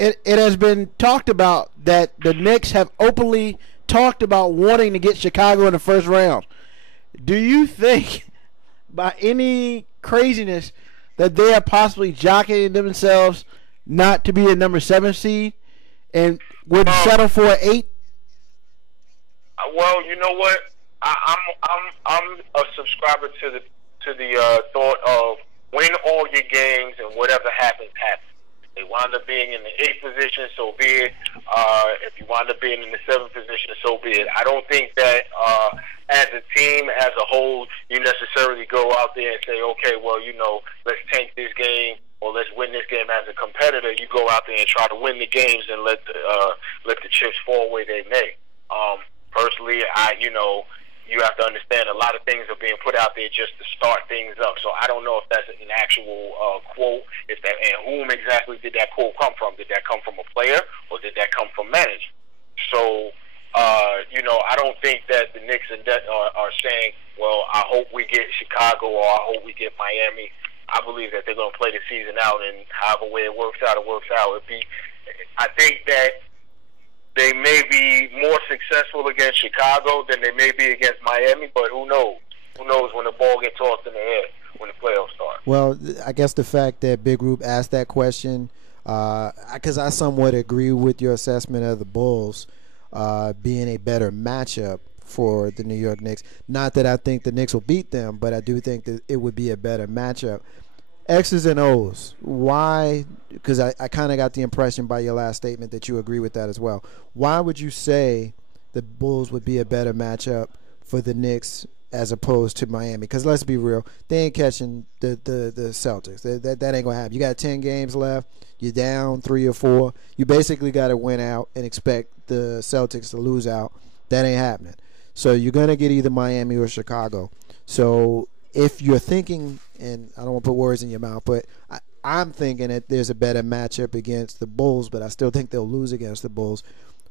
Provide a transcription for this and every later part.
it has been talked about that the Knicks have openly talked about wanting to get Chicago in the first round. Do you think, by any craziness, that they are possibly jockeying themselves not to be a number 7 seed and would settle for an 8? Well, you know what? I'm a subscriber to the thought of win all your games and whatever happens, happens. They wind up being in the 8th position, so be it. If you wind up being in the 7th position, so be it. I don't think that as a team, as a whole, you necessarily go out there and say, okay, well, you know, let's tank this game or let's win this game as a competitor. You go out there and try to win the games and let the chips fall where they may. Personally, you have to understand a lot of things are being put out there just to start things up. So I don't know if that's an actual quote, and whom exactly did that quote come from? Did that come from a player or did that come from management? So, I don't think that the Knicks are saying, well, I hope we get Chicago or I hope we get Miami. I believe that they're going to play the season out, and however way it works out, it works out. I think that they may be more successful against Chicago than they may be against Miami, but who knows? Who knows when the ball gets tossed in the air when the playoffs start? Well, I guess the fact that Big Group asked that question, because I somewhat agree with your assessment of the Bulls being a better matchup for the New York Knicks. Not that I think the Knicks will beat them, but I do think that it would be a better matchup. X's and O's. Why? Because I kind of got the impression by your last statement that you agree with that as well. Why would you say the Bulls would be a better matchup for the Knicks as opposed to Miami? Because let's be real, they ain't catching the Celtics. That ain't going to happen. You got 10 games left. You're down 3 or 4. You basically got to win out and expect the Celtics to lose out. That ain't happening. So you're going to get either Miami or Chicago. So if you're thinking, and I don't want to put words in your mouth, but I'm thinking that there's a better matchup against the Bulls, but I still think they'll lose against the Bulls.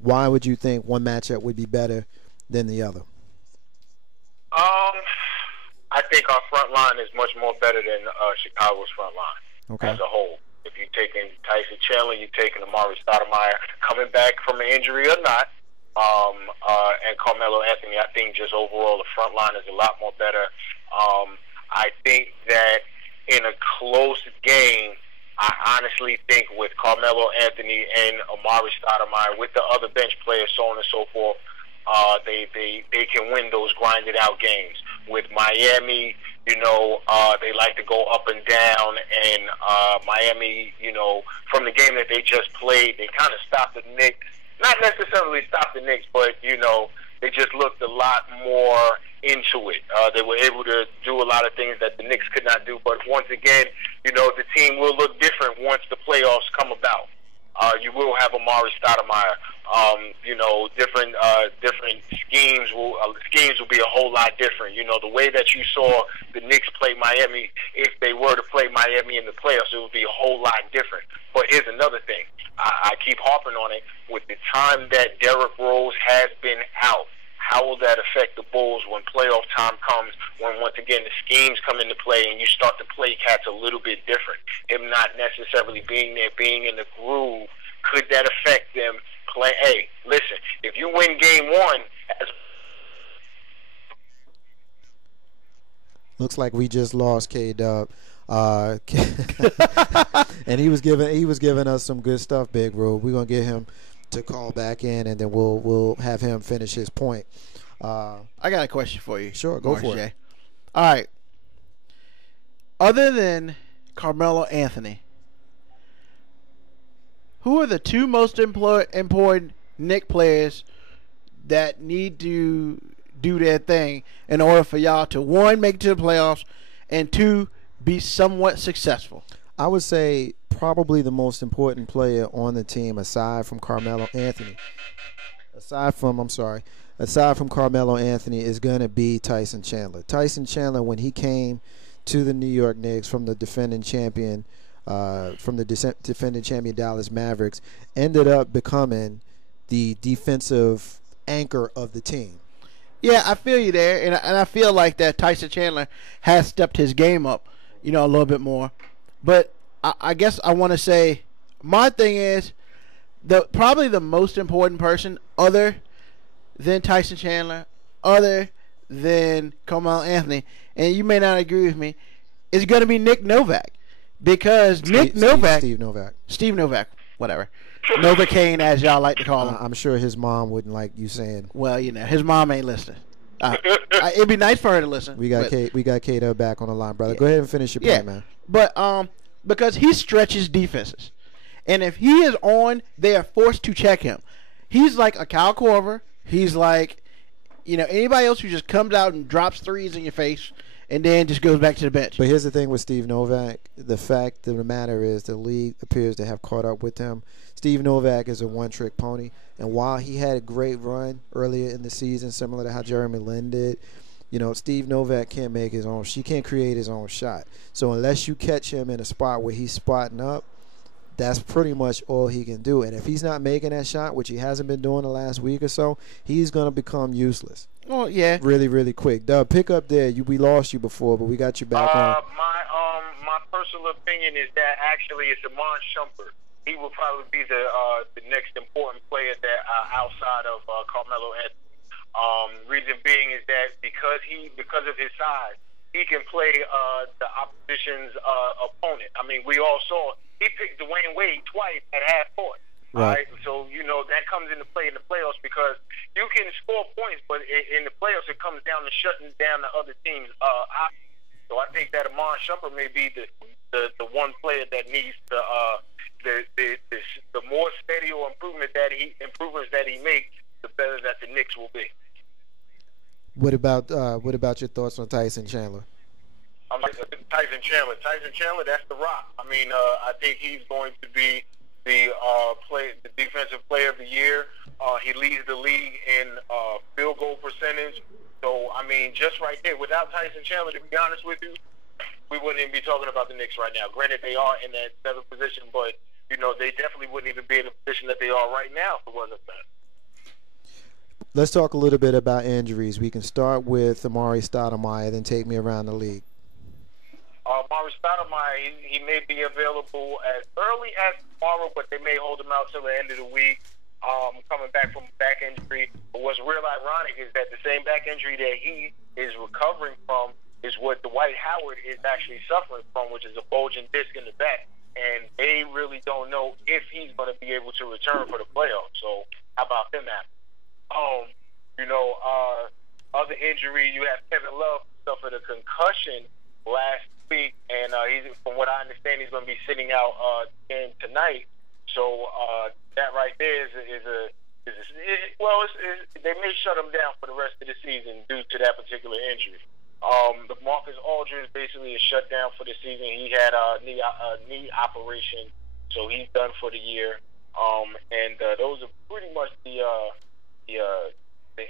Why would you think one matchup would be better than the other? I think our front line is much more better than Chicago's front line as a whole. If you're taking Tyson Chandler, you're taking Amari Stoudemire coming back from an injury or not, and Carmelo Anthony, I think just overall the front line is a lot more better. I think that in a close game, I honestly think with Carmelo Anthony and Amari Stoudemire, with the other bench players, so on and so forth, they can win those grinded out games. With Miami, they like to go up and down, and Miami, from the game that they just played, they kind of stopped the Knicks. Not necessarily stopped the Knicks, but they just looked a lot more into it. They were able to do a lot of things that the Knicks could not do. But once again, the team will look different once the playoffs come about. You will have Amari Stoudemire. Different schemes will be a whole lot different. The way that you saw the Knicks play Miami, if they were to play Miami in the playoffs, it would be a whole lot different. But here's another thing. I keep harping on it. With the time that Derrick Rose has been out, how will that affect the Bulls when playoff time comes, when once again the schemes come into play and you start to play cats a little bit different? Him not necessarily being there, being in the groove, could that affect them play? Hey, listen, if you win game 1, looks like we just lost K-Dub. And he was giving us some good stuff, Big Bro. We're gonna get him to call back in, and then we'll have him finish his point. I got a question for you. Sure, go for it. All right. Other than Carmelo Anthony, who are the 2 most important Knick players that need to do their thing in order for y'all to, 1, make it to the playoffs, and 2, be somewhat successful? I would say probably the most important player on the team aside from Carmelo Anthony. Aside from Carmelo Anthony is going to be Tyson Chandler. Tyson Chandler, when he came to the New York Knicks from the defending champion Dallas Mavericks, ended up becoming the defensive anchor of the team. Yeah, I feel you there, and I feel like that Tyson Chandler has stepped his game up, a little bit more. But I guess I want to say, my thing is, probably the most important person other than Tyson Chandler, other than Carmelo Anthony, and you may not agree with me, is going to be Nick Novak. Because Steve Novak, whatever. Novocaine, as y'all like to call him. I'm sure his mom wouldn't like you saying. Well, his mom ain't listening. It'd be nice for her to listen. We got Kato back on the line, brother. Yeah. Go ahead and finish your point, man. But because he stretches defenses, and if he is on, they are forced to check him. He's like a Kyle Korver. He's like, anybody else who just comes out and drops threes in your face and then just goes back to the bench. But here's the thing with Steve Novak. The fact of the matter is the league appears to have caught up with him. Steve Novak is a one-trick pony. And while he had a great run earlier in the season, similar to how Jeremy Lin did, Steve Novak can't make his own. She can't create his own shot. So unless you catch him in a spot where he's spotting up, that's pretty much all he can do. And if he's not making that shot, which he hasn't been doing the last week or so, he's going to become useless. Oh, yeah. Really, really quick. Doug, pick up there. We lost you before, but we got you back on. My personal opinion is that actually it's Amon Shumpert. He will probably be the next important player that outside of Carmelo Anthony. Reason being is that because of his size, he can play the opposition's opponent. I mean, we all saw he picked Dwayne Wade twice at half court. Right. So that comes into play in the playoffs because you can score points, but in the playoffs it comes down to shutting down the other team's offense. So I think that Amon Shumpert may be the one player that needs the more steady or improvements that he makes, the better that the Knicks will be. What about your thoughts on Tyson Chandler? Tyson Chandler, that's the rock. I mean, I think he's going to be the defensive player of the year. He leads the league in field goal percentage. So, I mean, just right there, without Tyson Chandler, to be honest with you, we wouldn't even be talking about the Knicks right now. Granted, they are in that seventh position, but, they definitely wouldn't even be in the position that they are right now if it wasn't that. Let's talk a little bit about injuries. We can start with Amari Stoudemire, then take me around the league. Amari Stoudemire, he may be available as early as tomorrow, but they may hold him out till the end of the week, coming back from back injury. But what's real ironic is that the same back injury that he is recovering from is what Dwight Howard is actually suffering from, which is a bulging disc in the back. And they really don't know if he's going to be able to return for the playoffs. So how about them that? Other injury, you have Kevin Love suffered a concussion last week, and from what I understand, he's going to be sitting out game tonight. So that right there they may shut him down for the rest of the season due to that particular injury. The Marcus Aldridge basically is shut down for the season. He had a knee operation, so he's done for the year. And those are pretty much the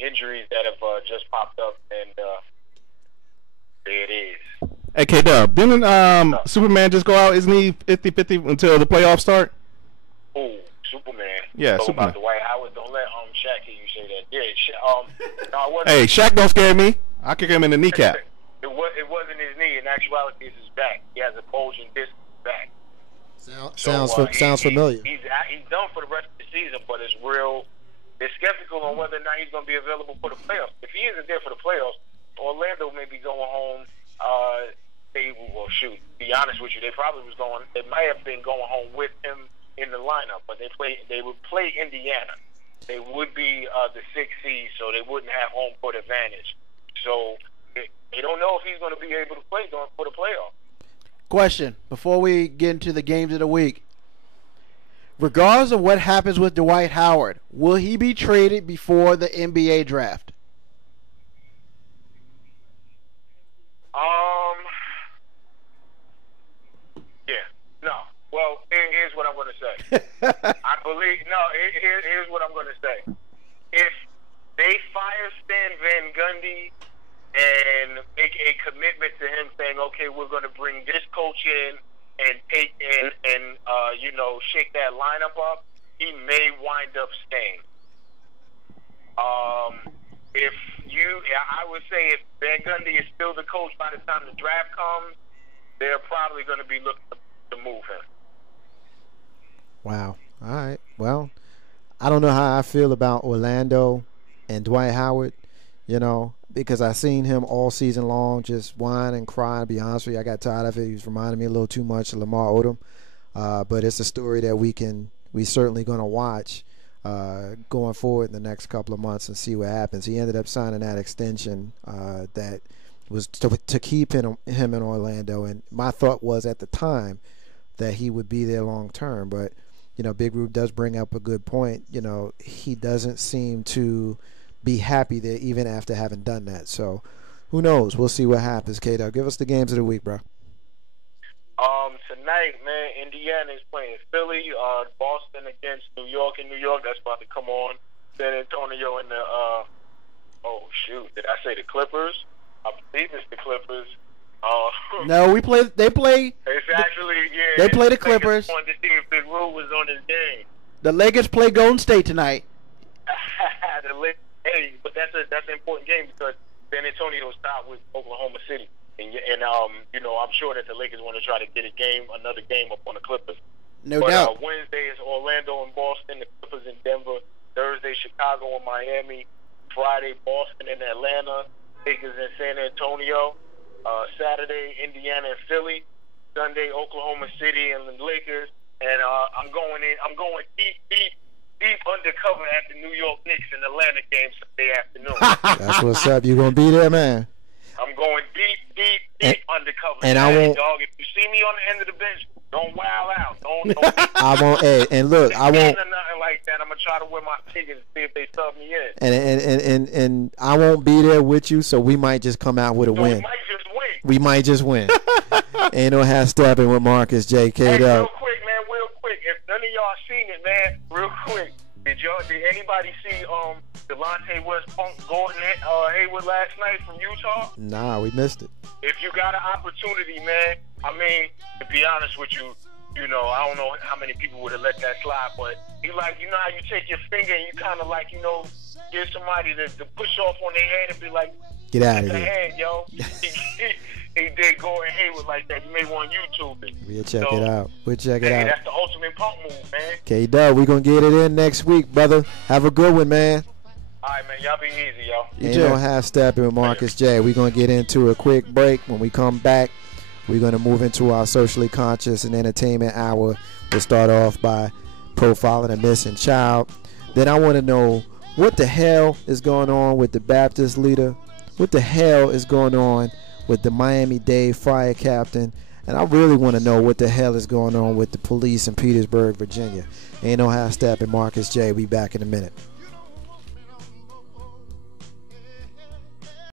injuries that have just popped up, and there it is. Hey, K-Dub, didn't Superman just go out? Isn't he 50-50 until the playoffs start? Oh, Superman. Yeah, so Superman. About Dwight Howard, don't let Shaq hear you say that. Yeah, no, it wasn't. Hey, Shaq don't scare me. I kick him in the kneecap. It wasn't his knee. In actuality, it's his back. He has a bulging disc in his back. Sounds familiar. He's done for the rest of the season, but it's real. They're skeptical on whether or not he's going to be available for the playoffs. If he isn't there for the playoffs, Orlando may be going home. To be honest with you, they might have been going home with him in the lineup, but they would play Indiana. They would be the 6th seed, so they wouldn't have home court advantage. So they don't know if he's going to be able to play for the playoffs. Question, before we get into the games of the week. Regardless of what happens with Dwight Howard, will he be traded before the NBA draft? Yeah. No. Well, here's what I'm going to say. Here's what I'm going to say. If they fire Stan Van Gundy and make a commitment to him saying, okay, we're going to bring this coach in and take in and shake that lineup up, he may wind up staying. I would say if Van Gundy is still the coach by the time the draft comes, they're probably going to be looking to move him. Wow. All right. Well, I don't know how I feel about Orlando and Dwight Howard, because I seen him all season long just whine and cry. To be honest with you, I got tired of it. He was reminding me a little too much of Lamar Odom. But it's a story that we certainly going to watch going forward in the next couple of months and see what happens. He ended up signing that extension that was to keep him in Orlando, and my thought was at the time that he would be there long term. But Big Rube does bring up a good point. He doesn't seem to be happy there even after having done that. So who knows? We'll see what happens. K-Dog, give us the games of the week, bro. Tonight, man, Indiana is playing Philly. Boston against New York. In New York, that's about to come on. San Antonio and the did I say the Clippers? I believe it's the Clippers. No, they play. It's actually, They play the Clippers. I wanted to see if Big Rule was on his game. The Lakers play Golden State tonight. But that's an important game because San Antonio will start with Oklahoma City. And I'm sure that the Lakers want to try to get another game up on the Clippers. No doubt. Wednesday is Orlando and Boston, the Clippers in Denver. Thursday, Chicago and Miami. Friday, Boston and Atlanta. Lakers in San Antonio. Saturday, Indiana and Philly. Sunday, Oklahoma City and the Lakers. And I'm going deep undercover at the New York Knicks and Atlanta game Sunday afternoon. That's what's up. You gonna be there, man? I'm going deep undercover. And I won't. Dog, if you see me on the end of the bench, don't wow out. Don't I won't. Hey, and look, I won't. Or nothing like that. I'm gonna try to win my tickets and see if they sub me in. And I won't be there with you, so we might just come out with a win. We might just win. Ain't no half stepping with Marcus J. Hey, K. real quick. If none of y'all seen it, man, real quick. Did anybody see Delonte West Punk Gordon Hayward last night from Utah? Nah, we missed it. If you got an opportunity, man, I mean, to be honest with you, I don't know how many people would have let that slide, but he how you take your finger and you kind of give somebody to push off on their head and be like, get out of here. Head, yo. He did Gordon Hayward like that. You may want to YouTube it. We'll check it out. That's the ultimate punk move, man. K-Dub, we're going to get it in next week, brother. Have a good one, man. All right, man. Y'all be easy, y'all. Ain't no half stepping with Marcus J. We're going to get into a quick break. When we come back, we're going to move into our socially conscious and entertainment hour. We'll start off by profiling a missing child. Then I want to know what the hell is going on with the Baptist leader. What the hell is going on with the Miami-Dade fire captain? And I really want to know what the hell is going on with the police in Petersburg, Virginia. Ain't no half stepping. Marcus J. We back in a minute.